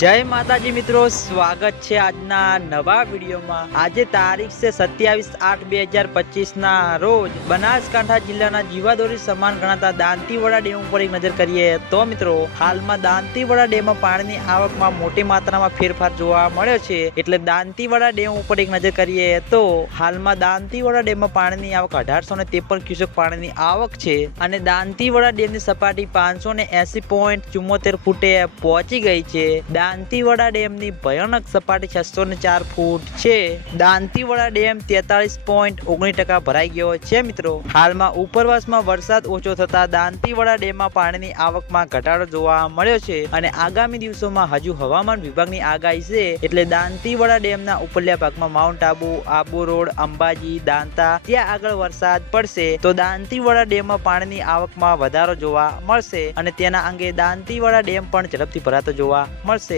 જય માતાજી મિત્રો, સ્વાગત છે આજના નવા વિડીયોમાં. આજે તારીખ છે સત્યાવીસ આઠ બે હજાર પચીસ ના રોજ બનાસકાંઠા જિલ્લાના જીવાદોરી સમાન ગણાતા દાંતીવાડા ડેમ ઉપર એક નજર કરીએ તો મિત્રો, હાલમાં દાંતીવાડા ડેમમાં પાણીની આવકમાં મોટી માત્રામાં ફેરફાર જોવા મળ્યો છે. એટલે દાંતીવાડા ડેમ ઉપર એક નજર કરીએ તો હાલમાં દાંતીવાડા ડેમમાં પાણીની આવક અઢારસો ને ત્રેપન ક્યુસેક પાણીની આવક છે અને દાંતીવાડા ડેમની સપાટી પાંચસો ને એસી પોઈન્ટ ચુમ્મોતેર ફૂટે પહોંચી ગઈ છે. દાંતીવાડા ડેમની ભયાનક સપાટી છસો ને ચાર ફૂટ છે. દાંતીવાડા ડેમ તેતાલીસ પોઈન્ટ ઓગણીસ ટકા ભરાઈ ગયો છે મિત્રો. હાલમાં ઉપરવાસમાં વરસાદ ઓછો થતા દાંતીવાડા ડેમમાં પાણીની આવકમાં ઘટાડો જોવા મળ્યો છે અને આગામી દિવસોમાં હજુ હવામાન વિભાગની આગાહી છે એટલે દાંતીવાડા ડેમના ઉપરલ્યા ભાગમાં માઉન્ટ આબુ આબુ રોડ, અંબાજી, દાંતા ત્યાં આગળ વરસાદ પડશે તો દાંતીવાડા ડેમમાં પાણીની આવકમાં વધારો જોવા મળશે અને તેના અંગે દાંતીવાડા ડેમ પણ ઝડપથી ભરાતો જોવા મળશે.